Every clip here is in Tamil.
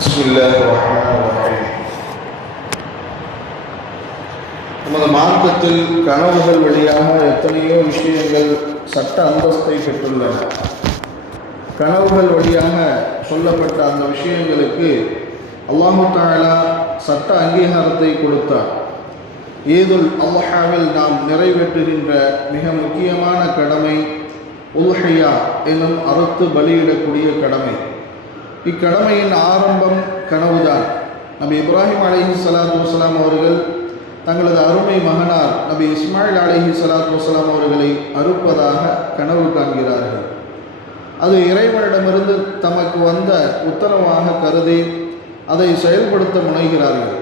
பிஸ்மில்லாஹிர்ரஹ்மானிர்ரஹீம். நமது மார்க்கத்தில் கனவுகள் வழியாக எத்தனையோ விஷயங்கள் சட்ட அந்தஸ்தை பெற்றுள்ளன. கனவுகள் வழியாக சொல்லப்பட்ட அந்த விஷயங்களுக்கு அல்லாஹு தஆலா சட்ட அங்கீகாரத்தை கொடுத்தார். ஈதுல் அல்ஹாவில் நாம் நிறைவேற்றுகின்ற மிக முக்கியமான கடமை உல்ஹியா எனும் அறுத்து பலியிடக்கூடிய கடமை. இக்கடமையின் ஆரம்பம் கனவுதான். நபி இப்ராஹிம் அலைஹிஸ்ஸலாத்து வஸ்ஸலாம் அவர்கள் தங்களது அருமை மகனார் நபி இஸ்மாயில் அலைஹிஸ்ஸலாத்து வஸ்ஸலாம் அவர்களை அறுப்பதாக கனவு காண்கிறார்கள். அது இறைவனிடமிருந்து தமக்கு வந்த உத்தரவாக கருதி அதை செயல்படுத்த முனைகிறார்கள்.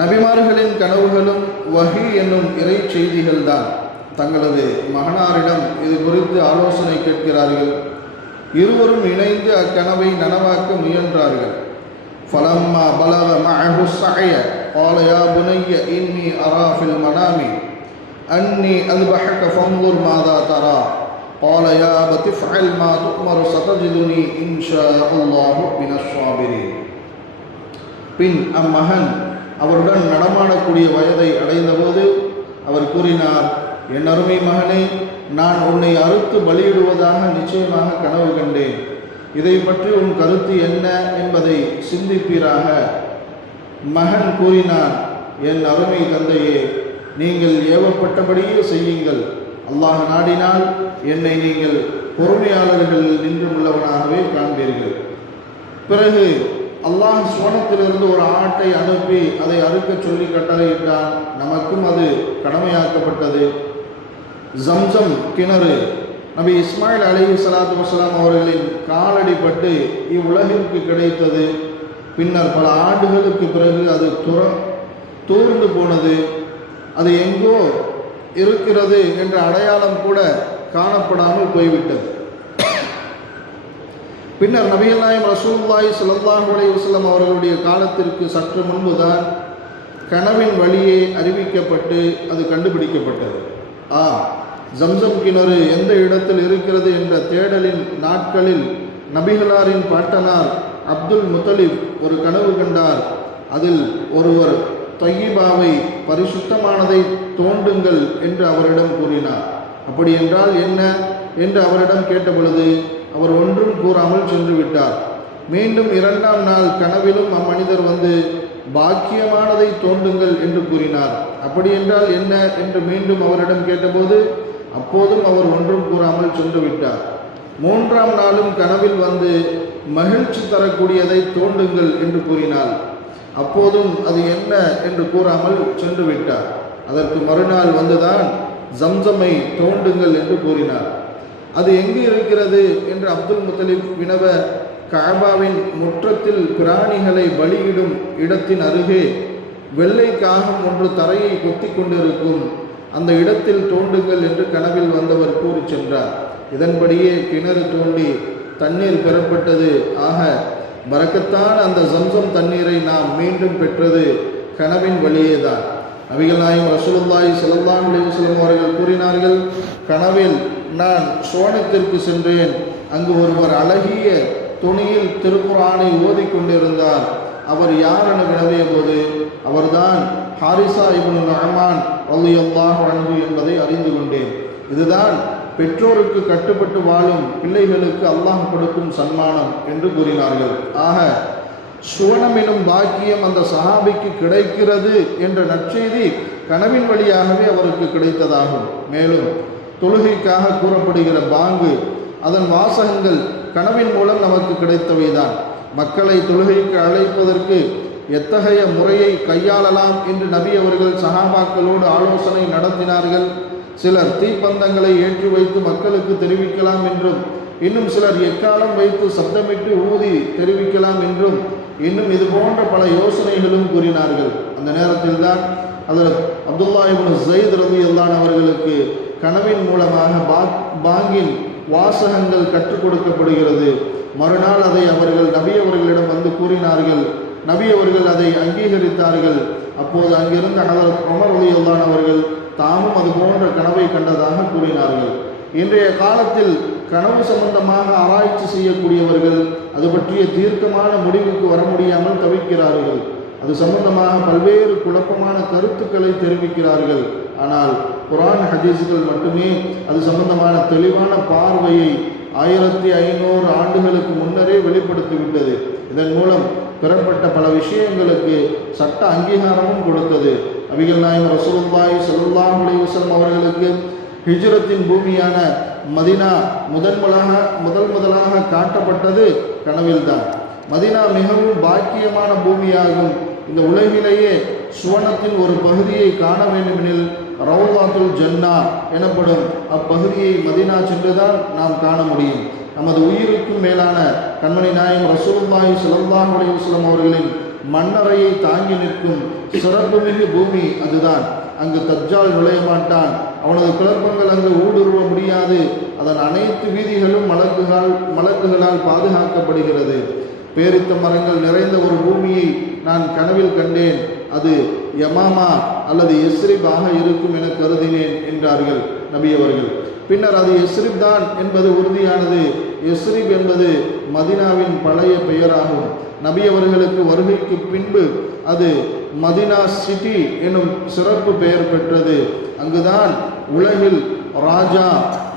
நபிமார்களின் கனவுகளும் வஹி என்னும் இறை செய்திகள்தான். தங்களது மகனாரிடம் இது குறித்து ஆலோசனை கேட்கிறார்கள். இருவரும் இணைந்து அக்கனவை நனவாக்க முயன்றார்கள். ஃபலம்மா பலக மஅஹு ஸஅய قال يا بني إني أرى في المنام أني أذبحك فانظر ماذا ترى قال يا أبت افعل ما تؤمر ستجدني إن شاء الله من الصابرين. பின் அம்மகன் அவருடன் நடமாடக்கூடிய வயதை அடைந்தபோது அவர் கூறினார், என் அருமை மகனே, நான் உன்னை அறுத்து பலியிடுவதாக நிச்சயமாக கனவு கண்டேன். இதை பற்றி உன் கருத்து என்ன என்பதை சிந்திப்பீராக. மகன் கூறினான், என் அருமை தந்தையே, நீங்கள் ஏவப்பட்டபடியே செய்யுங்கள். அல்லாஹ் நாடினால் என்னை நீங்கள் பொறுமையாளர்கள் நின்றுள்ளவனாகவே காண்பீர்கள். பிறகு அல்லாஹ் சுவனத்திலிருந்து ஒரு ஆட்டை அனுப்பி அதை அறுக்க சொல்லி கட்டளையிட்டான். நமக்கும் அது கடமையாக்கப்பட்டது. ஜம்சம் கிணறு நபி இஸ்மாயில் அலைஹிஸ்ஸலாத்து வஸ்ஸலாம் அவர்களின் காலடிப்பட்டு இவ்வுலகிற்கு கிடைத்தது. பின்னர் பல ஆண்டுகளுக்கு பிறகு அது தூர்ந்து போனது. அது எங்கோ இருக்கிறது என்ற அடையாளம் கூட காணப்படாமல் போய்விட்டது. பின்னர் நபிகள் நாயகம் ரசூலுல்லாஹி ஸல்லல்லாஹு அலைஹி வஸல்லம் அவர்களுடைய காலத்திற்கு சற்று முன்புதான் கனவின் வழியே அறிவிக்கப்பட்டு அது கண்டுபிடிக்கப்பட்டது. ஜம்சம் கிணறு எந்த இடத்தில் இருக்கிறது என்ற தேடலின் நாட்களில் நபிகளாரின் பாட்டனார் அப்துல் முத்தலிப் ஒரு கனவு கண்டார். அதில் ஒருவர் தொய்யிபாவை பரிசுத்தமானதை தோண்டுங்கள் என்று அவரிடம் கூறினார். அப்படி என்றால் என்ன என்று அவரிடம் கேட்டபொழுது அவர் ஒன்றும் கூறாமல் சென்று விட்டார். மீண்டும் இரண்டாம் நாள் கனவிலும் அம்மனிதர் வந்து பாக்கியமானதை தோண்டுங்கள் என்று கூறினார். அப்படி என்றால் என்ன என்று மீண்டும் அவரிடம் கேட்டபோது அப்போதும் அவர் ஒன்றும் கூறாமல் சென்று விட்டார். மூன்றாம் நாளும் கனவில் வந்து மகிழ்ச்சி தரக்கூடியதை தோண்டுங்கள் என்று கூறினார். அப்போதும் அது என்ன என்று கூறாமல் சென்று விட்டார். அதற்கு மறுநாள் வந்துதான் ஜம்சமை தோண்டுங்கள் என்று கூறினார். அது எங்கு இருக்கிறது என்று அப்துல் முத்தலிப் வினவ, கஅபாவின் முற்றத்தில் பிராணிகளை பலியிடும் இடத்தின் அருகே வெள்ளை காகம் ஒன்று தரையை கொத்தி கொண்டிருக்கும், அந்த இடத்தில் தோண்டுங்கள் என்று கனவில் வந்தவர் கூறி சென்றார். இதன்படியே கிணறு தோண்டி தண்ணீர் பெறப்பட்டது. ஆக பரக்கத்தான அந்த ஜம்சம் தண்ணீரை நாம் மீண்டும் பெற்றது கனவின் வழியேதான். நபிகள் நாயகம் ரசூலுல்லாஹி ஸல்லல்லாஹு அலைஹி வஸல்லம் அவர்கள் கூறினார்கள், கனவில் நான் சோனத்திற்கு சென்றேன். அங்கு ஒருவர் அழகிய துணியில் திருக்குர்ஆனை ஓதிக்கொண்டிருந்தார். அவர் யார் என வினவிய போது அவர்தான் ஹாரிசா இப்னு நுஅமான் ரலியல்லாஹு அன்ஹு என்பதை அறிந்து கொண்டேன். இதுதான் பெற்றோருக்கு கட்டுப்பட்டு வாழும் பிள்ளைகளுக்கு அல்லாஹ் கொடுக்கும் சன்மானம் என்று கூறினார்கள். ஆக சுவனம் எனும் பாக்கியம் அந்த சஹாபிக்கு கிடைக்கிறது என்ற நற்செய்தி கனவின் வழியாகவே அவருக்கு கிடைத்ததாகும். மேலும் தொழுகைக்காக கூறப்படுகிற பாங்கு, அதன் வாசகங்கள் கனவின் மூலம் நமக்கு கிடைத்தவைதான். மக்களை தொழுகைக்கு அழைப்பதற்கு எத்தகைய முறையை கையாளலாம் என்று நபி அவர்கள் சஹாபாக்களோடு ஆலோசனை நடத்தினார்கள். சிலர் தீப்பந்தங்களை ஏற்றி வைத்து மக்களுக்கு தெரிவிக்கலாம் என்றும், இன்னும் சிலர் எக்காலம் வைத்து சப்தமிட்டு ஊதி தெரிவிக்கலாம் என்றும், இன்னும் இது போன்ற பல யோசனைகளும் கூறினார்கள். அந்த நேரத்தில் தான் ஹஜ்ரத் அப்துல்லா இப்னு ஸைத் ரலியல்லாஹு அவர்களுக்கு கனவின் மூலமாக பாங்கின் வாசகங்கள் கற்றுக் கொடுக்கப்படுகிறது. மறுநாள் அதை அவர்கள் நபி அவர்களிடம் வந்து கூறினார்கள். நபி அவர்கள் அதை அங்கீகரித்தார்கள். அப்போது அங்கிருந்த ஹஜ்ரத் உமர் ரலியல்லாஹு அவர்கள் தாமும் அது போன்ற கனவை கண்டதாக கூறினார்கள். இன்றைய காலத்தில் கனவு சம்பந்தமாக ஆராய்ச்சி செய்யக்கூடியவர்கள், அது பற்றிய தீர்க்கமான முடிவுக்கு வர முடியாமல் தவிக்கிறார்கள். அது சம்பந்தமாக பல்வேறு குழப்பமான கருத்துக்களை தெரிவிக்கிறார்கள். ஆனால் குர்ஆன் ஹதீஸ்கள் மட்டுமே அது சம்பந்தமான தெளிவான பார்வையை 1500 ஆண்டுகளுக்கு முன்னரே வெளிப்படுத்திவிட்டது. இதன் மூலம் பெறப்பட்ட பல விஷயங்களுக்கு சட்ட அங்கீகாரமும் கொடுத்தது. நபிகள் நாயகம் ரசூலுல்லாஹி ஸல்லல்லாஹு அலைஹி வஸல்லம் அவர்களுக்கு ஹிஜ்ரத்தின் பூமியான மதீனா முதலாக காட்டப்பட்டது கனவில்தான். மதீனா மிகவும் பாக்கியமான பூமியாகும். இந்த உலகிலேயே சுவனத்தின் ஒரு பகுதியை காண வேண்டுமெனில் ரௌதாத்துல் ஜன்னா எனப்படும் அப்பகுதியை மதீனா சென்றுதான் நாம் காண முடியும். நமது உயிருக்கும் மேலான கண்மணி நாயகம் ரசூலுல்லாஹி ஸல்லல்லாஹு அலைஹி வஸல்லம் அவர்களின் மண்ணறையை தாங்கி நிற்கும் சிறப்புமிகு பூமி அதுதான். அங்கு தஜ்ஜால் நுழைய மாட்டான். அவனது குழப்பங்கள் அங்கு ஊடுருவ முடியாது. அதன் அனைத்து வீதிகளும் மலக்குகளால் பாதுகாக்கப்படுகிறது. பேரித்த மரங்கள் நிறைந்த ஒரு பூமியை நான் கனவில் கண்டேன். அது யமாமா அல்லது எஸ்ரிப் ஆக இருக்கும் என கருதினேன் என்றார்கள் நபி அவர்கள். பின்னர் அது எஸ்ரிப் தான் என்பது உறுதியானது. எஸ்ரிப் என்பது மதீனாவின் பழைய பெயராகும். நபி அவர்களுக்கு வருகைக்கு பின்பு அது மதீனா சிட்டி எனும் சிறப்பு பெயர் பெற்றது. அங்குதான் உலகில் ராஜா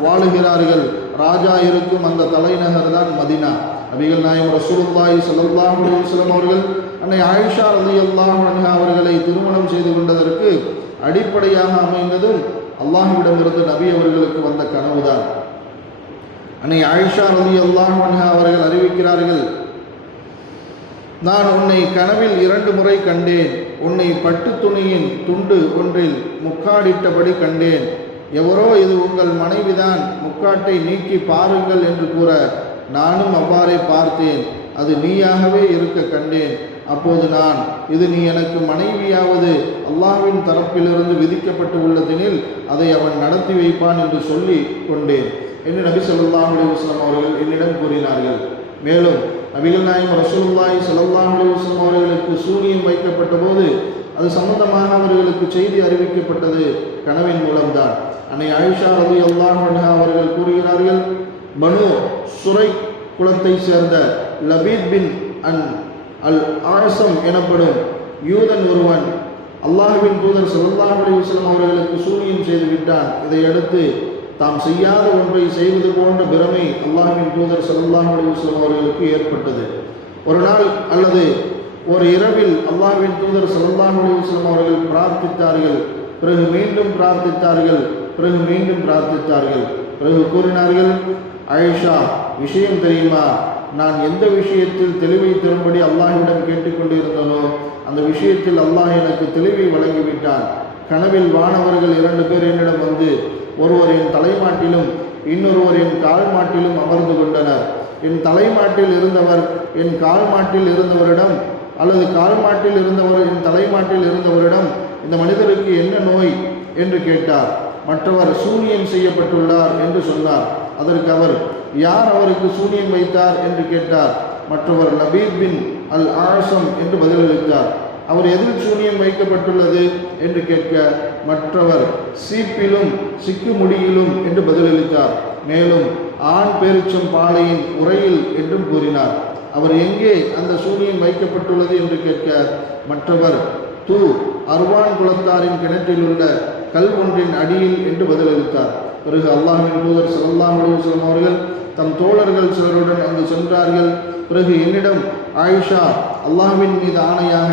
வாழுகிறார்கள். ராஜா இருக்கும் அந்த தலைநகர் தான் மதீனா. நபிகள் நாயகம் ரசூலுல்லாஹி ஸல்லல்லாஹு அலைஹி வஸல்லம் அவர்கள் அன்னை ஆயிஷா ரலியல்லாஹு அன்ஹா அவர்களை திருமணம் செய்து கொண்டதற்கு அடிப்படையாக அமைந்ததும் அல்லாஹ்விடமிருந்து நபி அவர்களுக்கு வந்த கனவுதான். அன்னை ஆயிஷா ரலியல்லாஹு அன்ஹா அவர்கள் அறிவிக்கிறார்கள், நான் உன்னை கனவில் 2 முறை கண்டேன். உன்னை பட்டு துணியின் துண்டு ஒன்றில் முக்காடிட்டபடி கண்டேன். எவரோ இது உங்கள் மனைவிதான், முக்காட்டை நீக்கி பாருங்கள் என்று கூற நானும் அவ்வாறே பார்த்தேன். அது நீயாகவே இருக்க கண்டேன். அப்போது நான், இது நீ எனக்கு மனைவியாவது அல்லாஹ்வின் தரப்பிலிருந்து விதிக்கப்பட்டு உள்ளதெனில் அதை அவன் நடத்தி வைப்பான் என்று சொல்லி கொண்டேன் என்று நபி ஸல்லல்லாஹு அலைஹி வஸல்லம் அவர்கள் என்னிடம் கூறினார்கள். மேலும் நபிகள் நாயகம் ரசூலுல்லாஹி ஸல்லல்லாஹு அலைஹி வஸல்லம் அவர்களுக்கு சூனியம் வைக்கப்பட்ட போது அது சம்பந்தமாக அவர்களுக்கு செய்தி அறிவிக்கப்பட்டது கனவின் மூலம்தான். அன்னை ஆயிஷா ரலியல்லாஹு அன்ஹா அவர்கள் கூறுகிறார்கள், பனு சுரை குலத்தை சேர்ந்த லபீத் பின் அல் ஆசம் எனப்படும் யூதன் ஒருவன் அல்லாஹ்வின் தூதர் ஸல்லல்லாஹு அலைஹி வஸல்லம் அவர்களுக்கு சூனியம் செய்து விட்டான். இதையடுத்து தாம் செய்யாத ஒன்றை செய்வது போன்ற பிரமை அல்லாஹ்வின் தூதர் ஸல்லல்லாஹு அலைஹி வஸல்லம் அவர்களுக்கு ஏற்பட்டது. ஒரு நாள் அல்லது ஒரு இரவில் அல்லாஹ்வின் தூதர் ஸல்லல்லாஹு அலைஹி வஸல்லம் அவர்கள் பிரார்த்தித்தார்கள். பிறகு மீண்டும் பிரார்த்தித்தார்கள். பிறகு கூறினார்கள், ஆயிஷா, விஷயம் தெரியுமா? நான் எந்த விஷயத்தில் தெளிவை தரும்படி அல்லாஹ்விடம் கேட்டுக்கொண்டிருந்தனோ அந்த விஷயத்தில் அல்லாஹ் எனக்கு தெளிவை வழங்கிவிட்டான். கனவில் வானவர்கள் 2 பேர் என்னிடம் வந்து ஒருவர் என் தலைமாட்டிலும் இன்னொருவர் என் கால் மாட்டிலும் அமர்ந்து கொண்டனர். என் தலைமாட்டில் இருந்தவர் என் கால் மாட்டில் இருந்தவரிடம் அல்லது கால் மாட்டில் இருந்தவர் என் தலைமாட்டில் இருந்தவரிடம், இந்த மனிதருக்கு என்ன நோய் என்று கேட்டார். மற்றவர் சூனியம் செய்யப்பட்டுள்ளார் என்று சொன்னார். அதற்கு அவர், யார் அவருக்கு சூனியம் வைத்தார் என்று கேட்டார். மற்றவர் லபீத் பின் அல் ஆசம் என்று பதிலளித்தார். அவர் எதில் சூனியம் வைக்கப்பட்டுள்ளது என்று கேட்க மற்றவர் சீப்பிலும் சிக்கு முடியிலும் என்று பதிலளித்தார். மேலும் ஆண் பேரிச்சம் பாலையின் உரையில் என்றும் கூறினார். அவர் எங்கே அந்த சூனியம் வைக்கப்பட்டுள்ளது என்று கேட்க மற்றவர் அர்வான் குலத்தாரின் கிணற்றில் உள்ள கல் ஒன்றின் அடியில் என்று பதிலளித்தார். பிறகு அல்லாஹ்வின் தூதர் ஸல்லல்லாஹு அலைஹி வஸல்லம் அவர்கள் தம் தோழர்கள் சிலருடன் அங்கு சென்றார்கள். பிறகு என்னிடம், ஆயிஷா, அல்லாஹ்வின் மீது ஆணையாக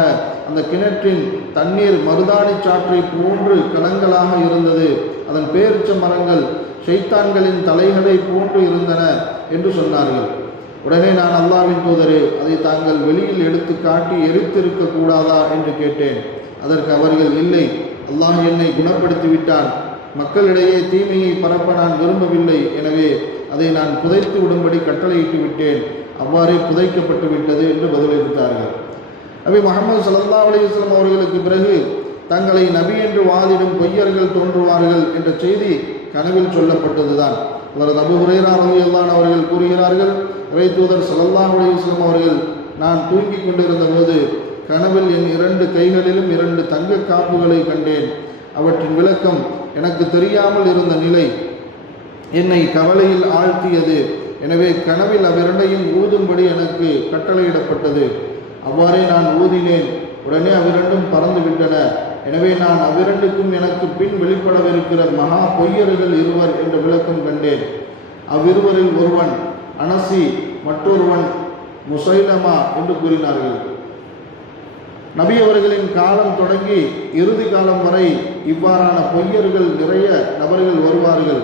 அந்த கிணற்றின் தண்ணீர் மருதாணி சாற்றை போன்று கலங்களாக இருந்தது. அதன் பேரிச்ச மரங்கள் ஷைத்தான்களின் தலைகளை போன்று இருந்தன என்று சொன்னார்கள். உடனே நான், அல்லாஹ்வின் தூதரே, அதை தாங்கள் வெளியில் எடுத்து காட்டி எரித்திருக்க கூடாதா என்று கேட்டேன். அதற்கு அவர்கள், இல்லை, அல்லாஹ் என்னை குணப்படுத்தி விட்டான். மக்களிடையே தீமையை பரப்ப நான் விரும்பவில்லை. எனவே அதை நான் புதைத்து விடும்படி கட்டளையிட்டு விட்டேன். அவ்வாறே புதைக்கப்பட்டு விட்டது என்று பதிலளித்தார்கள். நபி முஹம்மது ஸல்லல்லாஹு அலைஹி வஸல்லம் அவர்களுக்கு பிறகு தங்களை நபி என்று வாதிடும் பொய்யர்கள் தோன்றுவார்கள் என்ற செய்தி கனவில் சொல்லப்பட்டதுதான். அதற்கு அபூ ஹுரைரா ரலியல்லாஹு அவர்கள் கூறுகிறார்கள், இறை தூதர் ஸல்லல்லாஹு அலைஹி வஸல்லம் அவர்கள், நான் தூங்கிக் கொண்டிருந்த போது கனவில் என் 2 கைகளிலும் 2 தங்க காப்புகளை கண்டேன். அவற்றின் விளக்கம் எனக்கு தெரியாமல் இருந்த நிலை என்னை கவலையில் ஆழ்த்தியது. எனவே கனவில் அவ்விரண்டையும் ஊதும்படி எனக்கு கட்டளையிடப்பட்டது. அவ்வாறே நான் ஊதினேன். உடனே அவ்விரண்டும் பறந்து விட்டன. எனவே நான் அவ்விரண்டுக்கும் எனக்கு பின் வெளிப்படவிருக்கிற மகா பொய்யர்கள் இருவர் என்ற விளக்கம் கண்டேன். அவ்விருவரில் ஒருவன் அனசி, மற்றொருவன் முசைலமா என்று கூறினார்கள். நபி அவர்களின் காலம் தொடங்கி இறுதி காலம் வரை இவ்வாறான பொய்யர்கள் நிறைய நபர்கள் வருவார்கள்.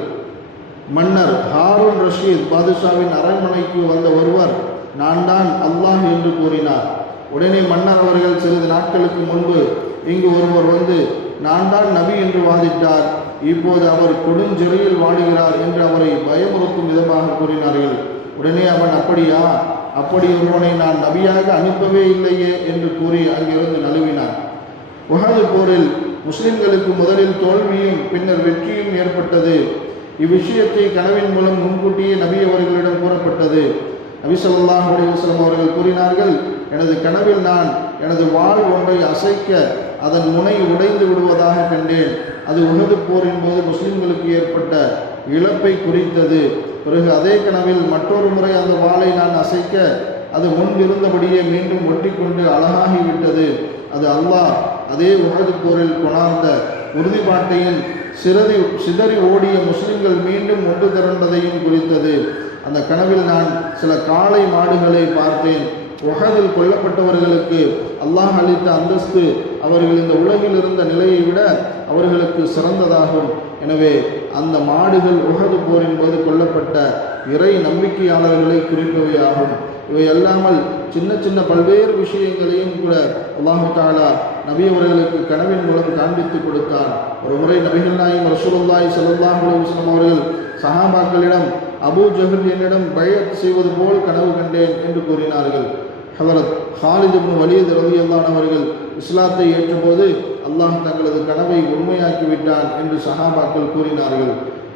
மன்னர் ஹாரூன் ரஷீத் பாதுஷாவின் அரண்மனைக்கு வந்த ஒருவர், நான் தான் அல்லாஹ் என்று கூறினார். உடனே மன்னர் அவர்கள் சிறிது நாட்களுக்கு முன்பு இங்கு ஒருவர் வந்து, நான் தான் நபி என்று வாதிட்டார். இப்போது அவர் கொடுஞ்சிறையில் வாடுகிறார் என்று அவரை பயமுறுத்தும் விதமாக கூறினார்கள். உடனே அவன், அப்படியா, அப்படி ஒருவனை நான் நபியாக அனுப்பவே இல்லையே என்று கூறி அங்கிருந்து நழுவினான். உஹது போரில் முஸ்லிம்களுக்கு முதலில் தோல்வியும் பின்னர் வெற்றியும் ஏற்பட்டது. இவ்விஷயத்தை கனவின் மூலம் முன்கூட்டியே நபி அவர்களிடம் கூறப்பட்டது. நபி ஸல்லல்லாஹு அலைஹி வஸல்லம் அவர்கள் கூறினார்கள், எனது கனவில் நான் எனது வாள் ஒன்றை அசைக்க அதன் முனை உடைந்து விடுவதாக கண்டேன். அது உஹது போரின் போது முஸ்லிம்களுக்கு ஏற்பட்ட இழப்பை குறித்தது. பிறகு அதே கனவில் மற்றொரு முறை அந்த வாளை நான் அசைக்க அது முன்பிருந்தபடியே மீண்டும் ஒட்டிக்கொண்டு அழகாகிவிட்டது. அது அல்லாஹ் அதே உஹது போரில் கொணர்ந்த உறுதிப்பாட்டையும் சிதறி ஓடிய முஸ்லிம்கள் மீண்டும் ஒன்று திரண்டதையும் குறித்தது. அந்த கனவில் நான் சில காளை மாடுகளை பார்த்தேன். உஹதில் கொல்லப்பட்டவர்களுக்கு அல்லாஹ் அளித்த அந்தஸ்து அவர்கள் இந்த உலகில் இருந்த நிலையை விட அவர்களுக்கு சிறந்ததாகும். எனவே அந்த மாடுகள் உஹது போரின் போது கொல்லப்பட்ட இறை நம்பிக்கையாளர்களை குறிப்பவை ஆகும். இவை அல்லாமல் சின்ன சின்ன பல்வேறு விஷயங்களையும் கூட அல்லாஹு தஆலா நபி அவர்களுக்கு கனவின் மூலம் காண்பித்து கொடுத்தார். ஒரு முறை நபிகள் நாயகம் ரசூலுல்லாஹி ஸல்லல்லாஹு அலைஹி வஸல்லம் அவர்கள் சஹாபாக்களிடம், அபூ ஜஹல் என்னிடம் பைஅத் செய்வது போல் கனவு கண்டேன் என்று கூறினார்கள். ஹதரத் ஹாலித் இப்னு வலீத் ரலியல்லாஹு அவர்கள் இஸ்லாத்தை ஏற்றபோது அல்லாஹ் தங்களது கனவை உண்மையாக்கிவிட்டான் என்று சஹாபாக்கள் கூறினார்கள்.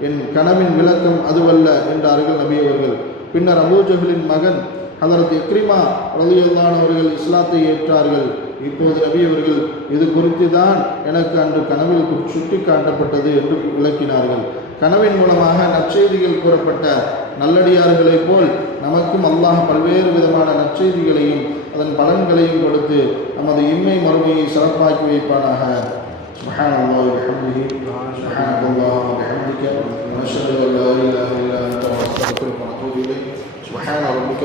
என் கனவின் விளக்கம் அதுவல்ல என்றார்கள் நபி அவர்கள். பின்னர் அபூ ஜஹலின் மகன் ஹதரத் இக்ரிமா ரலியல்லாஹு அவர்கள் இஸ்லாத்தை ஏற்றார்கள். இப்போது நபி அவர்கள், இது குறித்து தான் எனக்கு அன்று கனவில் சுட்டி காட்டப்பட்டது என்று விளக்கினார்கள். கனவின் மூலமாக நற்செய்திகள் கூறப்பட்ட நல்லடியார்களைப் போல் நமக்கும் அல்லாஹ் பல்வேறு விதமான நற்செய்திகளையும் அதன் பலன்களையும் கொடுத்து நமது இம்மை மறுமையை சிறப்பாக்கி வைப்பானாக. சுப்ஹானல்லாஹி வ பிஹம்திஹி, சுப்ஹானல்லாஹி வ பிஹம்திஹி, அஷ்ஹது அல்லா இலாஹா இல்லா அன்த அஸ்தக்ஃபிருக வ அத்தூபு இலைக். சுப்ஹான ரப்பிக